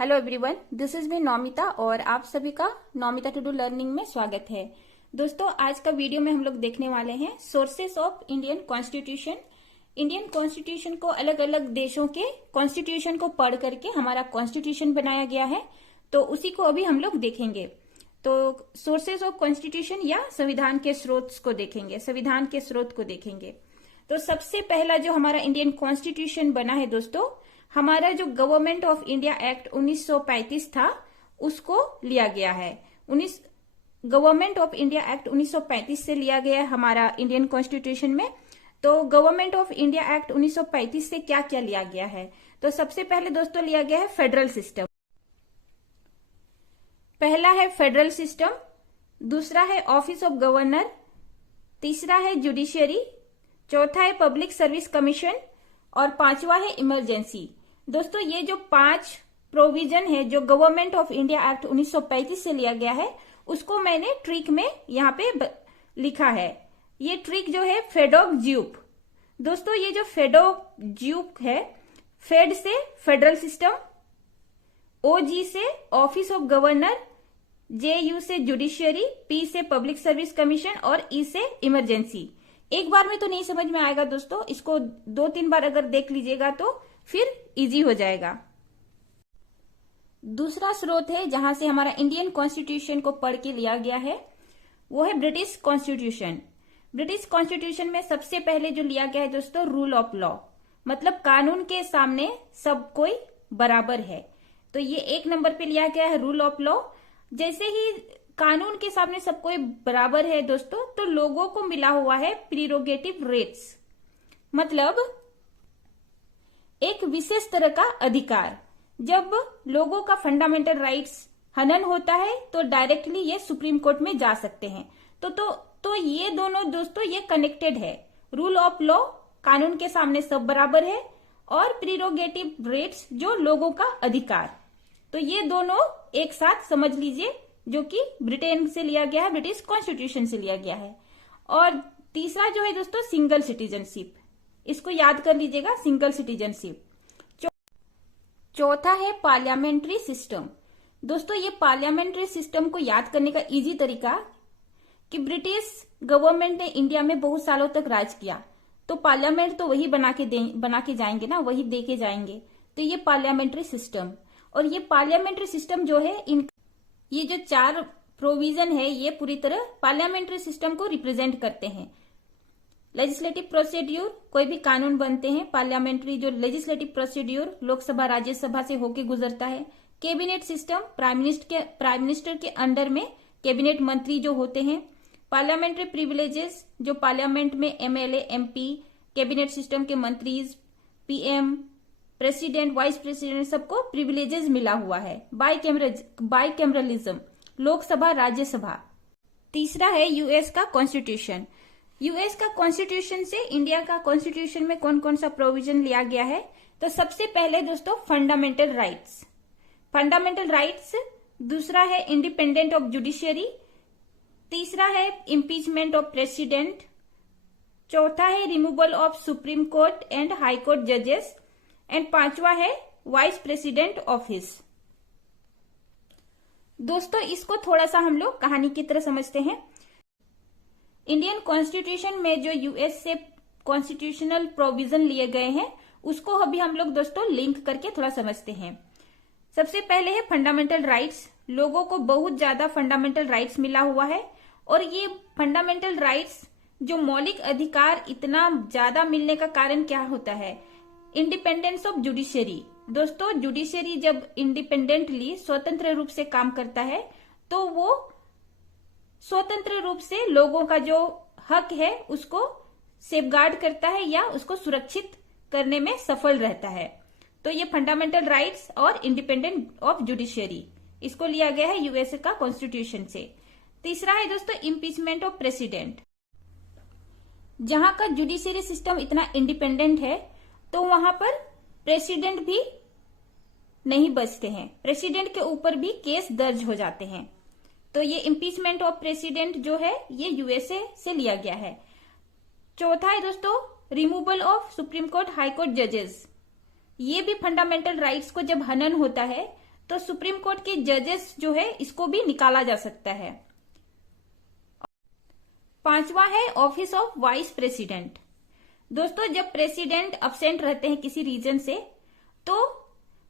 Hello everyone, this is me Naumita और आप सभी का नौमिता टू डू लर्निंग में स्वागत है। दोस्तों, आज का वीडियो में हम लोग देखने वाले हैं sources of Indian constitution. Indian constitution को अलग अलग देशों के कॉन्स्टिट्यूशन को पढ़ करके हमारा कॉन्स्टिट्यूशन बनाया गया है, तो उसी को अभी हम लोग देखेंगे। तो सोर्सेस ऑफ कॉन्स्टिट्यूशन या संविधान के स्रोत को देखेंगे, संविधान के स्रोत को देखेंगे। तो सबसे पहला जो हमारा इंडियन कॉन्स्टिट्यूशन बना है दोस्तों, हमारा जो गवर्नमेंट ऑफ इंडिया एक्ट 1935 था उसको लिया गया है। गवर्नमेंट ऑफ इंडिया एक्ट 1935 से लिया गया है हमारा इंडियन कॉन्स्टिट्यूशन में। तो गवर्नमेंट ऑफ इंडिया एक्ट 1935 से क्या क्या लिया गया है? तो सबसे पहले दोस्तों लिया गया है फेडरल सिस्टम। पहला है फेडरल सिस्टम, दूसरा है ऑफिस ऑफ गवर्नर, तीसरा है जुडिशियरी, चौथा है पब्लिक सर्विस कमीशन और पांचवा है इमरजेंसी। दोस्तों, ये जो 5 प्रोविजन है जो गवर्नमेंट ऑफ इंडिया एक्ट 1935 से लिया गया है, उसको मैंने ट्रिक में यहाँ पे लिखा है। ये ट्रिक जो है फेडोक ज्यूप। दोस्तों, ये जो फेडोक ज्यूप है, फेड से फेडरल सिस्टम, ओजी से ऑफिस ऑफ गवर्नर, जेयू से जुडिशियरी, पी से पब्लिक सर्विस कमीशन और ई से इमरजेंसी। एक बार में तो नहीं समझ में आएगा दोस्तों, इसको 2-3 बार अगर देख लीजिएगा तो फिर इजी हो जाएगा। दूसरा स्रोत है जहां से हमारा इंडियन कॉन्स्टिट्यूशन को पढ़ के लिया गया है, वो है ब्रिटिश कॉन्स्टिट्यूशन। ब्रिटिश कॉन्स्टिट्यूशन में सबसे पहले जो लिया गया है दोस्तों, रूल ऑफ लॉ, मतलब कानून के सामने सब कोई बराबर है। तो ये 1 नंबर पे लिया गया है रूल ऑफ लॉ। जैसे ही कानून के सामने सब कोई बराबर है दोस्तों, तो लोगों को मिला हुआ है प्रीरोगेटिव रेट्स, मतलब एक विशेष तरह का अधिकार। जब लोगों का फंडामेंटल राइट्स हनन होता है तो डायरेक्टली ये सुप्रीम कोर्ट में जा सकते हैं। तो ये दोनों दोस्तों ये कनेक्टेड है। रूल ऑफ लॉ, कानून के सामने सब बराबर है, और प्रीरोगेटिव रेट्स, जो लोगों का अधिकार। तो ये दोनों एक साथ समझ लीजिए, जो कि ब्रिटेन से लिया गया है, ब्रिटिश कॉन्स्टिट्यूशन से लिया गया है। और तीसरा जो है दोस्तों, सिंगल सिटीजनशिप। इसको याद कर लीजिएगा, सिंगल सिटीजनशिप। चौथा है पार्लियामेंट्री सिस्टम। दोस्तों, ये पार्लियामेंट्री सिस्टम को याद करने का इजी तरीका कि ब्रिटिश गवर्नमेंट ने इंडिया में बहुत सालों तक राज किया, तो पार्लियामेंट तो वही बना के जाएंगे ना, वही दे के जाएंगे। तो ये पार्लियामेंट्री सिस्टम, और ये पार्लियामेंट्री सिस्टम जो है, ये जो 4 प्रोविजन है, ये पूरी तरह पार्लियामेंट्री सिस्टम को रिप्रेजेंट करते हैं। लेजिस्लेटिव प्रोसीड्यूर, कोई भी कानून बनते हैं, पार्लियामेंट्री जो लेजिस्लेटिव प्रोसीड्यूर लोकसभा राज्यसभा से होके गुजरता है। कैबिनेट सिस्टम, प्राइम मिनिस्टर के अंडर में कैबिनेट मंत्री जो होते हैं। पार्लियामेंट्री प्रिविलेजेस, जो पार्लियामेंट में एमएलए, एमपी, कैबिनेट सिस्टम के मंत्री, पीएम, प्रेसिडेंट, वाइस प्रेसिडेंट, सबको प्रिविलेजेस मिला हुआ है। बाइकैमरलिज्म, लोकसभा राज्यसभा। तीसरा है यूएस का कॉन्स्टिट्यूशन। यूएस का कॉन्स्टिट्यूशन से इंडिया का कॉन्स्टिट्यूशन में कौन कौन सा प्रोविजन लिया गया है? तो सबसे पहले दोस्तों फंडामेंटल राइट्स, दूसरा है इंडिपेंडेंट ऑफ जुडिशियरी, तीसरा है इम्पीचमेंट ऑफ प्रेसिडेंट, चौथा है removal of supreme court and high court जजेस, एंड पांचवा है वाइस प्रेसिडेंट ऑफिस। दोस्तों, इसको थोड़ा सा हम लोग कहानी की तरह समझते हैं। इंडियन कॉन्स्टिट्यूशन में जो यूएस से कॉन्स्टिट्यूशनल प्रोविजन लिए गए हैं, उसको अभी हम लोग दोस्तों लिंक करके थोड़ा समझते हैं। सबसे पहले है फंडामेंटल राइट्स। लोगों को बहुत ज्यादा फंडामेंटल राइट्स मिला हुआ है, और ये फंडामेंटल राइट्स, जो मौलिक अधिकार इतना ज्यादा मिलने का कारण क्या होता है? Independence of judiciary. दोस्तों, जुडिशियरी जब इंडिपेंडेंटली, स्वतंत्र रूप से काम करता है, तो वो स्वतंत्र रूप से लोगों का जो हक है उसको सेफगार्ड करता है या उसको सुरक्षित करने में सफल रहता है। तो ये फंडामेंटल राइट्स और इंडिपेंडेंट ऑफ जुडिशियरी, इसको लिया गया है यूएसए का कॉन्स्टिट्यूशन से। तीसरा है दोस्तों इम्पीचमेंट ऑफ प्रेसिडेंट। जहां का जुडिशियरी सिस्टम इतना इंडिपेंडेंट है, तो वहां पर प्रेसिडेंट भी नहीं बचते हैं, प्रेसिडेंट के ऊपर भी केस दर्ज हो जाते हैं। तो ये इम्पीचमेंट ऑफ प्रेसिडेंट जो है, ये यूएसए से लिया गया है। चौथा है दोस्तों removal of supreme court, high court जजेस। ये भी फंडामेंटल राइट्स को जब हनन होता है, तो सुप्रीम कोर्ट के जजेस जो है इसको भी निकाला जा सकता है। पांचवा है ऑफिस ऑफ वाइस प्रेसिडेंट। दोस्तों जब प्रेसिडेंट अब्सेंट रहते हैं किसी रीजन से, तो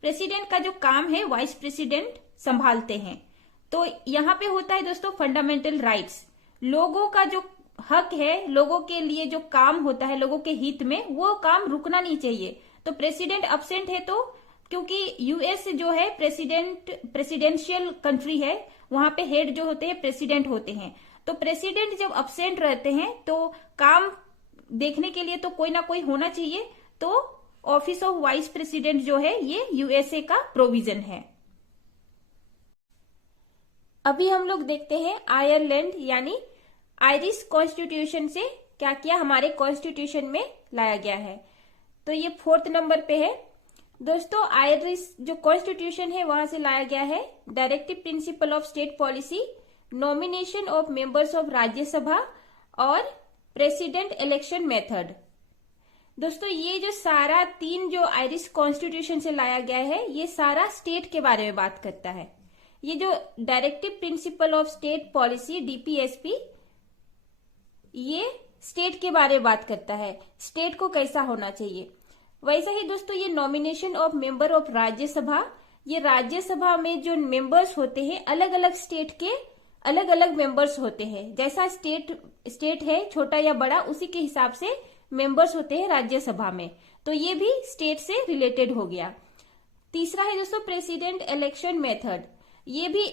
प्रेसिडेंट का जो काम है वाइस प्रेसिडेंट संभालते हैं। तो यहाँ पे होता है दोस्तों फंडामेंटल राइट्स, लोगों का जो हक है, लोगों के लिए जो काम होता है लोगों के हित में, वो काम रुकना नहीं चाहिए। तो प्रेसिडेंट अब्सेंट है तो, क्योंकि यूएस जो है प्रेसिडेंशियल कंट्री है, वहां पे हेड जो होते हैं प्रेसिडेंट होते हैं। तो प्रेसिडेंट जब अब्सेंट रहते हैं तो काम देखने के लिए तो कोई ना कोई होना चाहिए। तो ऑफिस ऑफ वाइस प्रेसिडेंट जो है ये यूएसए का प्रोविजन है। अभी हम लोग देखते हैं आयरलैंड यानी आयरिश कॉन्स्टिट्यूशन से क्या क्या हमारे कॉन्स्टिट्यूशन में लाया गया है। तो ये 4th नंबर पे है दोस्तों। आयरिश जो कॉन्स्टिट्यूशन है वहां से लाया गया है directive principle of state policy, nomination of members of Rajya Sabha और प्रेसिडेंट इलेक्शन मेथड। दोस्तों ये जो सारा 3 जो आयरिश कॉन्स्टिट्यूशन से लाया गया है ये सारा स्टेट के बारे में बात करता है। ये जो directive principle of state policy DPSP, ये स्टेट के बारे में बात करता है, स्टेट को कैसा होना चाहिए। वैसा ही दोस्तों ये nomination of member of Rajya Sabha, ये राज्यसभा में जो मेंबर्स होते हैं अलग अलग स्टेट के अलग अलग मेंबर्स होते हैं। जैसा स्टेट है छोटा या बड़ा, उसी के हिसाब से मेंबर्स होते हैं राज्यसभा में। तो ये भी स्टेट से रिलेटेड हो गया। तीसरा है दोस्तों प्रेसिडेंट इलेक्शन मेथड, ये भी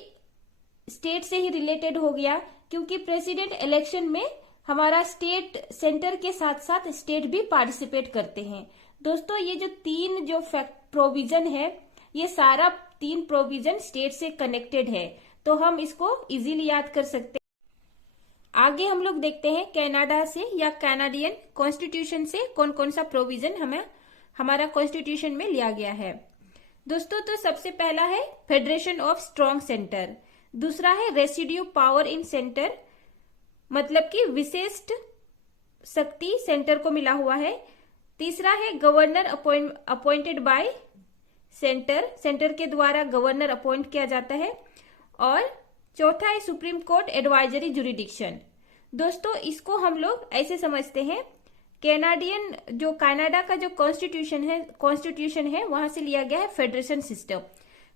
स्टेट से ही रिलेटेड हो गया, क्योंकि प्रेसिडेंट इलेक्शन में हमारा स्टेट सेंटर के साथ साथ स्टेट भी पार्टिसिपेट करते हैं। दोस्तों ये जो 3 जो प्रोविजन है, ये सारा 3 प्रोविजन स्टेट से कनेक्टेड है, तो हम इसको इजीली याद कर सकते हैं। आगे हम लोग देखते हैं कनाडा से या कैनेडियन कॉन्स्टिट्यूशन से कौन कौन सा प्रोविजन हमें हमारा कॉन्स्टिट्यूशन में लिया गया है। दोस्तों तो सबसे पहला है फेडरेशन ऑफ स्ट्रॉन्ग सेंटर, दूसरा है रेसिड्यू पावर इन सेंटर, मतलब कि विशिष्ट शक्ति सेंटर को मिला हुआ है। तीसरा है governor appointed by centre, centre के द्वारा गवर्नर अपॉइंट किया जाता है। और चौथा है सुप्रीम कोर्ट एडवाइजरी जुरिडिक्शन। दोस्तों इसको हम लोग ऐसे समझते हैं, कनाडा का जो कॉन्स्टिट्यूशन है वहां से लिया गया है फेडरेशन सिस्टम।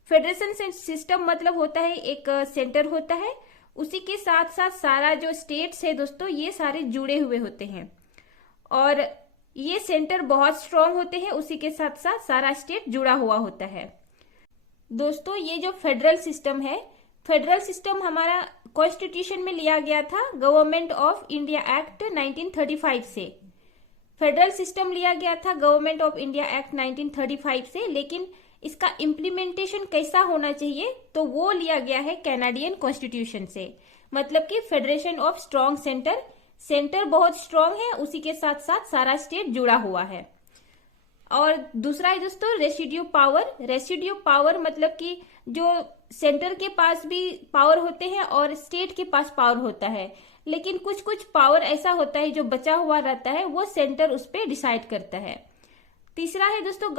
फेडरेशन सिस्टम मतलब होता है एक सेंटर होता है, उसी के साथ साथ सारा जो स्टेट्स है दोस्तों ये सारे जुड़े हुए होते हैं, और ये सेंटर बहुत स्ट्रांग होते हैं, उसी के साथ साथ सारा स्टेट जुड़ा हुआ होता है। दोस्तों ये जो फेडरल सिस्टम है, फेडरल सिस्टम हमारा कॉन्स्टिट्यूशन में लिया गया था गवर्नमेंट ऑफ इंडिया एक्ट 1935 से। फेडरल सिस्टम लिया गया था गवर्नमेंट ऑफ इंडिया एक्ट 1935 से, लेकिन इसका इम्प्लीमेंटेशन कैसा होना चाहिए तो वो लिया गया है कैनेडियन कॉन्स्टिट्यूशन से। मतलब कि federation of strong centre, centre बहुत स्ट्रांग है, उसी के साथ साथ सारा स्टेट जुड़ा हुआ है। और दूसरा है दोस्तों रेसिड्यू पावर। रेसिड्यू पावर मतलब कि जो सेंटर के पास भी पावर होते हैं और स्टेट के पास पावर होता है, लेकिन कुछ कुछ पावर ऐसा होता है जो बचा हुआ रहता है, वो सेंटर उस पर डिसाइड करता है। तीसरा है दोस्तों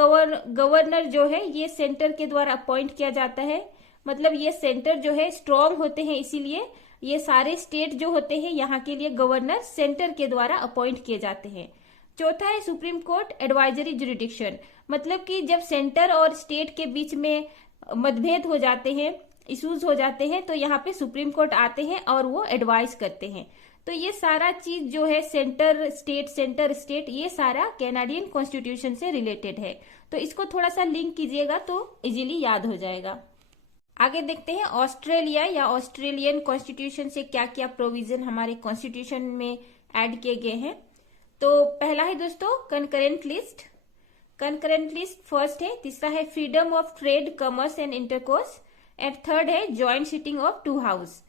गवर्नर जो है ये सेंटर के द्वारा अपॉइंट किया जाता है। मतलब ये सेंटर जो है स्ट्रांग होते हैं, इसीलिए ये सारे स्टेट जो होते हैं यहाँ के लिए गवर्नर सेंटर के द्वारा अपॉइंट किए जाते हैं। चौथा है सुप्रीम कोर्ट एडवाइजरी जुरिडिक्शन। मतलब कि जब सेंटर और स्टेट के बीच में मतभेद हो जाते हैं, इश्यूज हो जाते हैं, तो यहाँ पे सुप्रीम कोर्ट आते हैं और वो एडवाइस करते हैं। तो ये सारा चीज जो है सेंटर स्टेट ये सारा कैनेडियन कॉन्स्टिट्यूशन से रिलेटेड है। तो इसको थोड़ा सा लिंक कीजिएगा तो इजीली याद हो जाएगा। आगे देखते हैं ऑस्ट्रेलिया या ऑस्ट्रेलियन कॉन्स्टिट्यूशन से क्या क्या प्रोविजन हमारे कॉन्स्टिट्यूशन में ऐड किए गए हैं। तो पहला है दोस्तों concurrent list. Concurrent list first है। तीसरा है freedom of trade, commerce and intercourse, and third है joint sitting of 2 house.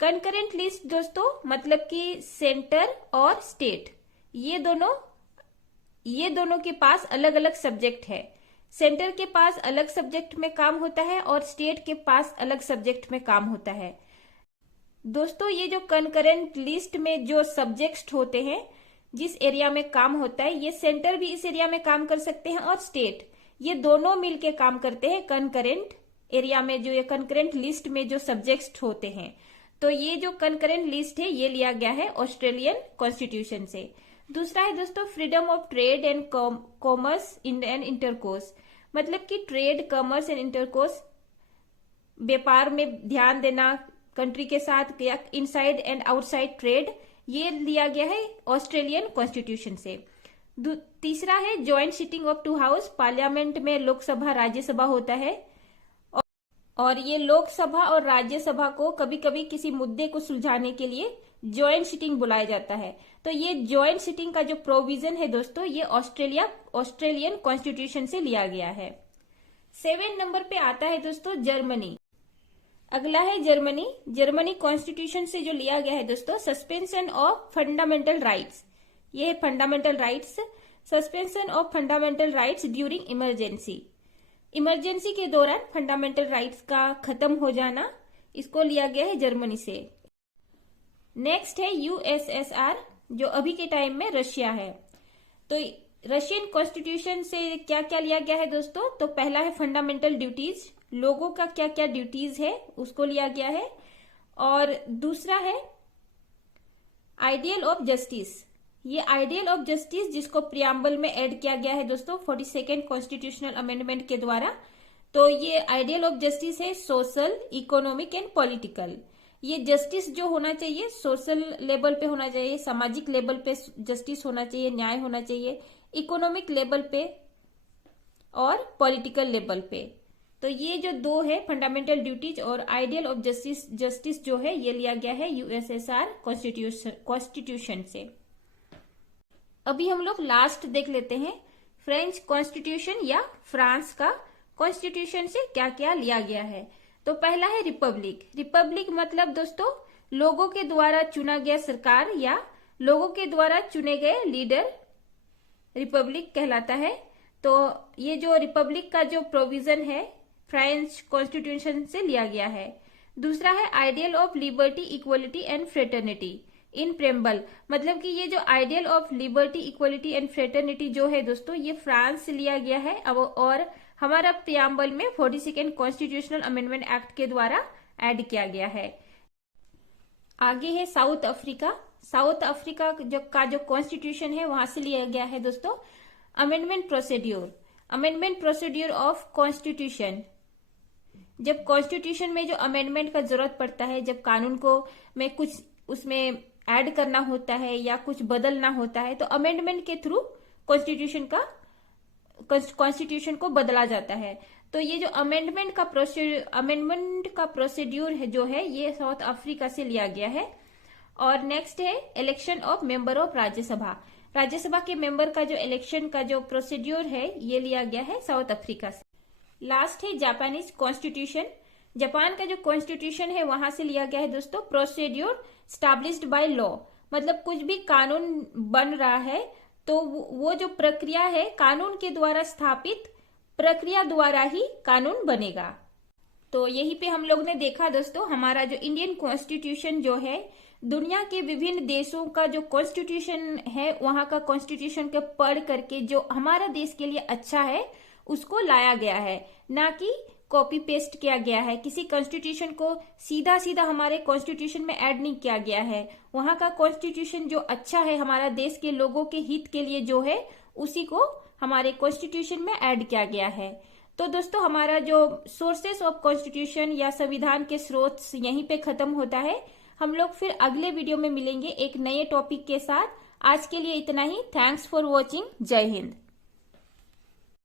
Concurrent list दोस्तों मतलब कि सेंटर और स्टेट ये दोनों के पास अलग अलग सब्जेक्ट है। सेंटर के पास अलग सब्जेक्ट में काम होता है और स्टेट के पास अलग सब्जेक्ट में काम होता है। दोस्तों ये जो कंकरेंट लिस्ट में जो सब्जेक्ट होते हैं, जिस एरिया में काम होता है, ये सेंटर भी इस एरिया में काम कर सकते हैं और स्टेट, ये दोनों मिलके काम करते हैं कंकरेंट एरिया में जो ये कंकरेंट लिस्ट में जो सब्जेक्ट्स होते हैं, तो ये जो कंकरेंट लिस्ट है ये लिया गया है ऑस्ट्रेलियन कॉन्स्टिट्यूशन से। दूसरा है दोस्तों freedom of trade and commerce and intercourse, मतलब कि ट्रेड, कॉमर्स एंड इंटरकोर्स, व्यापार में ध्यान देना कंट्री के साथ, या इनसाइड एंड आउटसाइड ट्रेड, ये लिया गया है ऑस्ट्रेलियन कॉन्स्टिट्यूशन से। तीसरा है joint sitting of two house, parliament में लोकसभा राज्यसभा होता है, और ये लोकसभा और राज्यसभा को कभी कभी किसी मुद्दे को सुलझाने के लिए ज्वाइंट सिटिंग बुलाया जाता है। तो ये ज्वाइंट सिटिंग का जो प्रोविजन है दोस्तों, ये ऑस्ट्रेलियन कॉन्स्टिट्यूशन से लिया गया है। 7 नंबर पे आता है दोस्तों जर्मनी। अगला है जर्मनी। जर्मनी कॉन्स्टिट्यूशन से जो लिया गया है दोस्तों, सस्पेंशन ऑफ फंडामेंटल राइट्स, ये है fundamental rights, suspension of fundamental rights during emergency, emergency के दौरान फंडामेंटल राइट्स का खत्म हो जाना, इसको लिया गया है जर्मनी से। नेक्स्ट है यूएसएसआर, जो अभी के टाइम में रशिया है। तो रशियन कॉन्स्टिट्यूशन से क्या क्या लिया गया है दोस्तों, तो पहला है फंडामेंटल ड्यूटीज, लोगों का क्या क्या ड्यूटीज है उसको लिया गया है, और दूसरा है आइडियल ऑफ जस्टिस, ये आइडियल ऑफ जस्टिस जिसको प्रियम्बल में ऐड किया गया है दोस्तों 42nd कॉन्स्टिट्यूशनल अमेंडमेंट के द्वारा। तो ये आइडियल ऑफ जस्टिस है सोशल, इकोनॉमिक एंड पॉलिटिकल। ये जस्टिस जो होना चाहिए सोशल लेवल पे होना चाहिए, सामाजिक लेवल पे जस्टिस होना चाहिए, न्याय होना चाहिए, इकोनॉमिक लेवल पे और पॉलिटिकल लेवल पे। तो ये जो दो है फंडामेंटल ड्यूटीज और आइडियल ऑफ जस्टिस जो है ये लिया गया है यूएसएसआर कॉन्स्टिट्यूशन से। अभी हम लोग लास्ट देख लेते हैं फ्रेंच कॉन्स्टिट्यूशन या फ्रांस का कॉन्स्टिट्यूशन से क्या क्या लिया गया है। तो पहला है रिपब्लिक। रिपब्लिक मतलब दोस्तों लोगों के द्वारा चुना गया सरकार या लोगों के द्वारा चुने गए लीडर रिपब्लिक कहलाता है। तो ये जो रिपब्लिक का जो प्रोविजन है फ्रेंच कॉन्स्टिट्यूशन से लिया गया है। दूसरा है ideal of liberty, equality and fraternity in preamble, मतलब कि ये जो ideal of liberty, equality and fraternity जो है दोस्तों ये फ्रांस से लिया गया है और हमारा प्रियम्बल में 42nd कॉन्स्टिट्यूशनल अमेंडमेंट एक्ट के द्वारा ऐड किया गया है। आगे है साउथ अफ्रीका। साउथ अफ्रीका का जो कॉन्स्टिट्यूशन है वहां से लिया गया है दोस्तों amendment procedure, amendment procedure of constitution. जब कॉन्स्टिट्यूशन में जो अमेंडमेंट का जरूरत पड़ता है, जब कानून को में कुछ उसमें ऐड करना होता है या कुछ बदलना होता है, तो अमेंडमेंट के थ्रू कॉन्स्टिट्यूशन को बदला जाता है। तो ये जो अमेंडमेंट का प्रोसीड्यूर है जो है ये साउथ अफ्रीका से लिया गया है। और नेक्स्ट है election of member of Rajya Sabha. Rajya Sabha के मेंबर का जो इलेक्शन का जो प्रोसीड्यूर है ये लिया गया है साउथ अफ्रीका से। लास्ट है जापानीज कॉन्स्टिट्यूशन। जापान का जो कॉन्स्टिट्यूशन है वहां से लिया गया है दोस्तों प्रोसीड्यूर स्टैब्लिश्ड बाय लॉ, मतलब कुछ भी कानून बन रहा है तो वो जो प्रक्रिया है कानून के द्वारा स्थापित प्रक्रिया द्वारा ही कानून बनेगा। तो यहीं पे हम लोग ने देखा दोस्तों हमारा जो इंडियन कॉन्स्टिट्यूशन जो है दुनिया के विभिन्न देशों का जो कॉन्स्टिट्यूशन है वहां का कॉन्स्टिट्यूशन के पढ़ करके जो हमारा देश के लिए अच्छा है उसको लाया गया है, ना कि कॉपी पेस्ट किया गया है। किसी कॉन्स्टिट्यूशन को सीधा सीधा हमारे कॉन्स्टिट्यूशन में ऐड नहीं किया गया है। वहां का कॉन्स्टिट्यूशन जो अच्छा है हमारा देश के लोगों के हित के लिए जो है उसी को हमारे कॉन्स्टिट्यूशन में ऐड किया गया है। तो दोस्तों हमारा जो सोर्सेस ऑफ कॉन्स्टिट्यूशन या संविधान के स्रोत यहीं पे खत्म होता है। हम लोग फिर अगले वीडियो में मिलेंगे एक नए टॉपिक के साथ। आज के लिए इतना ही। Thanks for watching. जय हिंद।